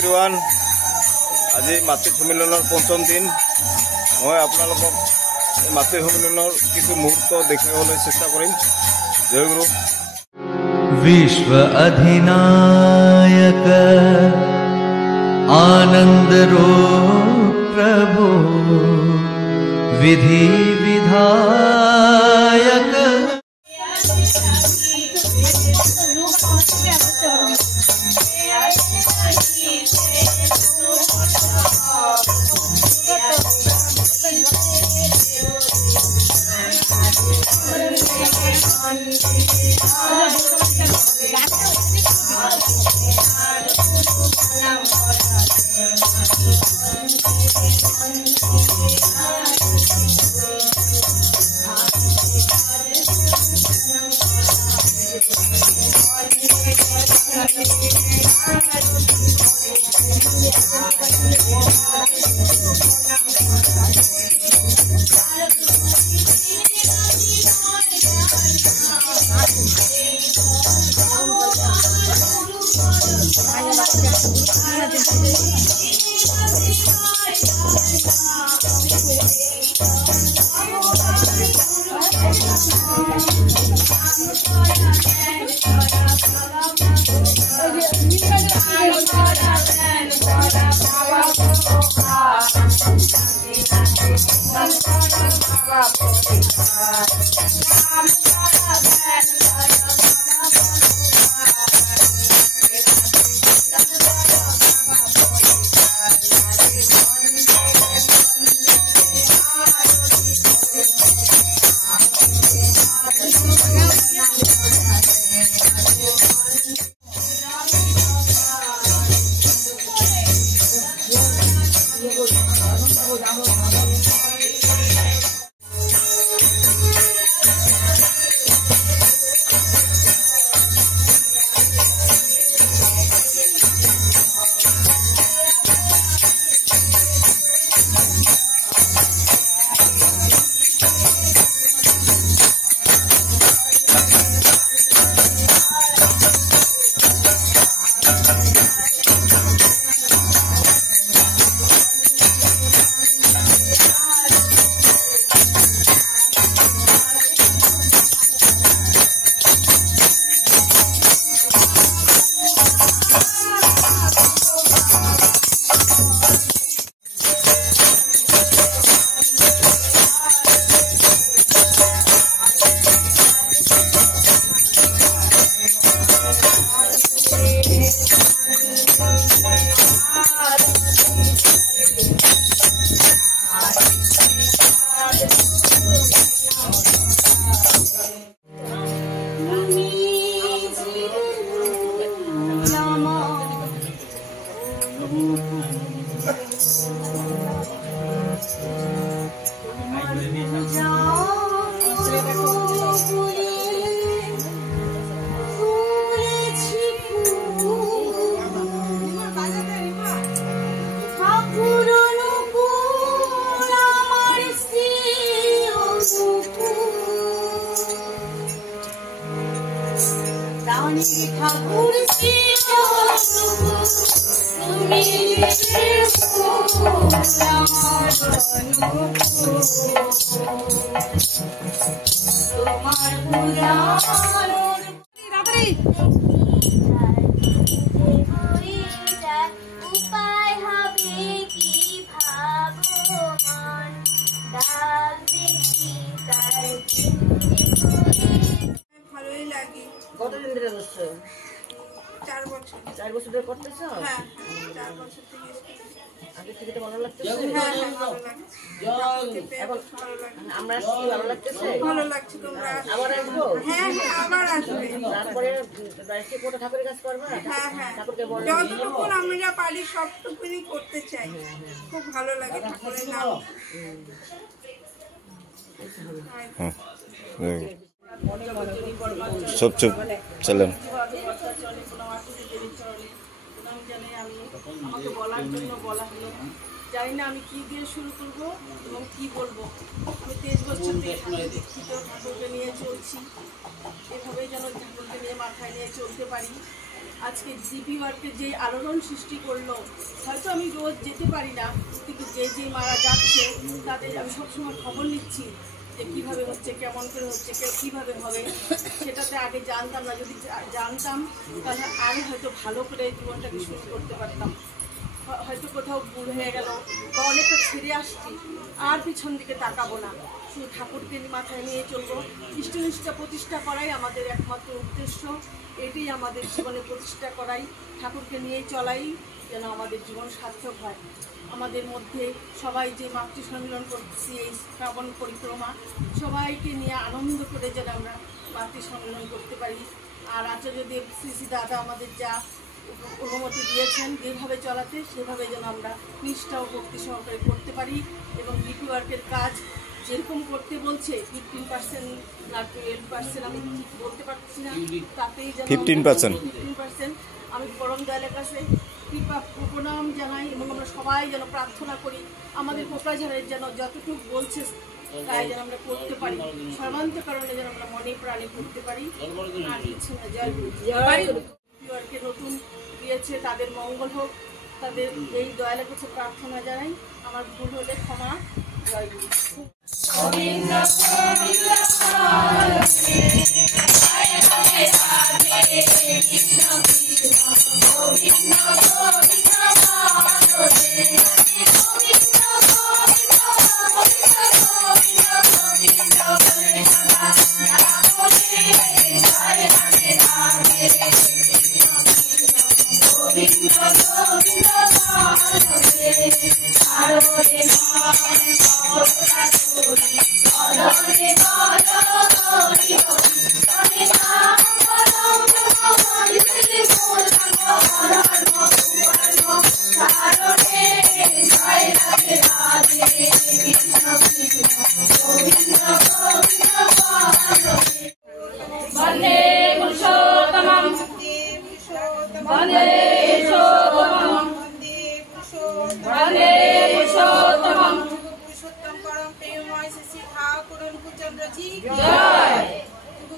Everyone आज मातृ सम्मिलन पंचम दिन मैं आपलोक मातृ सम्मिलन किसी मुहूर्त देखने चेष्टा करें। जय गुरु। विश्व अधिनायक आनंद रूप प्रभु विधि विधायक ठाकुर उपाय হবে কি ভাবমান ডাক দেখি তার ভালোই লাগে। কতদিন ধরে করছো? 4 বছর। 4 বছর ধরে করতেছো? হ্যাঁ 4 বছর থেকে। আগে থেকে তো ভালো লাগতেছে? হ্যাঁ ভালো লাগছে। এখন আমরা কি ভালো লাগতেছে? ভালো লাগছে। তোমরা আবার আসবো? হ্যাঁ হ্যাঁ আবার আসবে। তারপরে বাইরে কোটা ঠাকুরের কাজ করবে? হ্যাঁ হ্যাঁ ঠাকুরকে বলো যতটুকু আমরা পারি সবটুকুনি করতে চাই। খুব ভালো লাগে ঠাকুরের নাম। सब चुप चलें। জানি না আমি কি দিয়ে শুরু করব এবং কি বলবো। আমি 23 বছর থেকে ঠাকুরকে নিয়ে চলছি, এভাবেই যেন ঠাকুরকে নিয়ে মাথায় নিয়ে চলতে পারি। আজকে জিপি ওয়ার্কের যে আলোড়ন সৃষ্টি করলো, হয়তো আমি রোজ যেতে পারি না, কিন্তু যে মারা যাচ্ছে তাদের আমি সবসময় খবর নিচ্ছি যে কীভাবে হচ্ছে, কেমন করে হচ্ছে, কীভাবে হবে। সেটাতে আগে জানতাম না, যদি জানতাম তাহলে আরও হয়তো ভালো করে জীবনটাকে শুরু করতে পারতাম। হয়তো কোথাও ভুল হয়ে গেল বা অনেকটা ছেড়ে আসছি, আর পিছন দিকে তাকাবো না, শুধু ঠাকুরকে মাথায় নিয়ে চলবো। ইষ্টনিষ্ঠা প্রতিষ্ঠা করাই আমাদের একমাত্র উদ্দেশ্য, এটাই আমাদের জীবনে প্রতিষ্ঠা করাই, ঠাকুরকে নিয়েই চলাই যেন আমাদের জীবন সার্থক হয়। আমাদের মধ্যে সবাই যে মাতৃ সম্মেলন করছি, এই শ্রাবণ পরিক্রমা, সবাইকে নিয়ে আনন্দ করে যেন আমরা মাতৃ সম্মেলন করতে পারি। আর আচার্যদেব শ্রী শ্রী দাদা আমাদের যা অনুমতি দিয়েছেন যেভাবে চলাতে, সেভাবে যেন আমরা নিষ্ঠা ও ভক্তি সহকারে করতে পারি। এবং জিপি ওয়ার্কের কাজ যেরকম করতে বলছে 15% না 12% আমি ঠিক বলতে পারছি না, তাতেই যেন 15% আমি পরম দয়ালের কাছে কৃপা প্রণাম জানাই। এবং আমরা সবাই যেন প্রার্থনা করি আমাদের কোকরাঝাড়ের যেন যতটুকু বলছে তাই যেন আমরা করতে পারি, সর্বান্ত কারণে যেন আমরা মনে প্রাণে করতে পারি। আর কিছু না। জয় গুরু। নতুন দিয়েছে, তাদের মঙ্গল হোক, তাদের এই দয়ালের কাছে প্রার্থনা জানাই। আমার ভুল হলে ক্ষমা। জয় গুরু।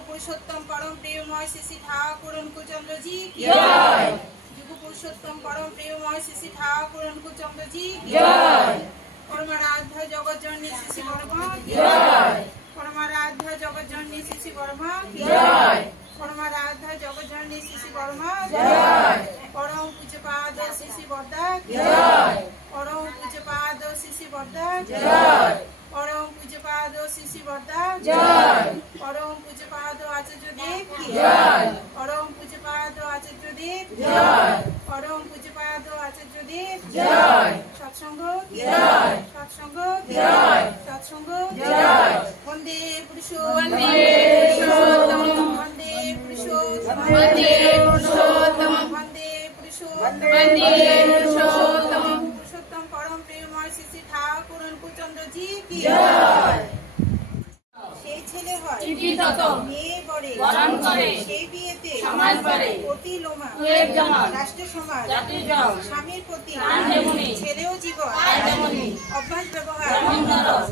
पुरुषोत्तम परम प्रेममय श्री ठाकुर अनुकूलचंद्र जी की जय। जुगु पुरुषोत्तम परम प्रेममय श्री ठाकुर अनुकूलचंद्र जी की जय। परमाराध्य जगत जननी श्री वर्मा की जय। परमाराध्य जगत जननी श्री वर्मा की जय। परमाराध्य जगत जननी श्री वर्मा जय। परम पूज्यपाद श्री वर्धा की जय। परम पूज्यपाद श्री वर्धा जय। परम पूज्यपाद श्री वर्धा जय। परम पूज्यपाद आचार्य देव की जय। परम पूज्यपाद आचार्य देव जय। परम पूज्यपाद आचार्य देव जय। सत्संग जय। सत्संग जय। सत्संग जय। वंदे पुरुषोत्तम वंदे पुरुषोत्तम वंदे पुरुषोत्तम वंदे पुरुषोत्तम वंदे पुरुषोत्तम पुरुषोत्तम परम प्रेममय श्री ठाकुर अनुकूलचंद्र जी की जय। সেই ছেলে হয় মেয়ে বড়ে সেই বিয়েতে সমাজ বড়ে অতি লোমা রাষ্ট্র সমাজ স্বামীর প্রতি ছেলেও জীবন অভ্যাস ব্যবহার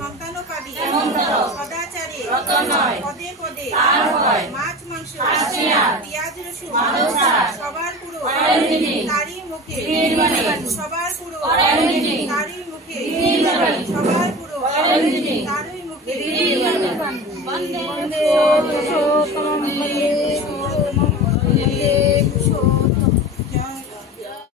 সন্তানও পাবি সদাচারে পদে পদে মাছ মাংস পেঁয়াজ রসুন সবার পুরো তারই মুখে সবার পুরো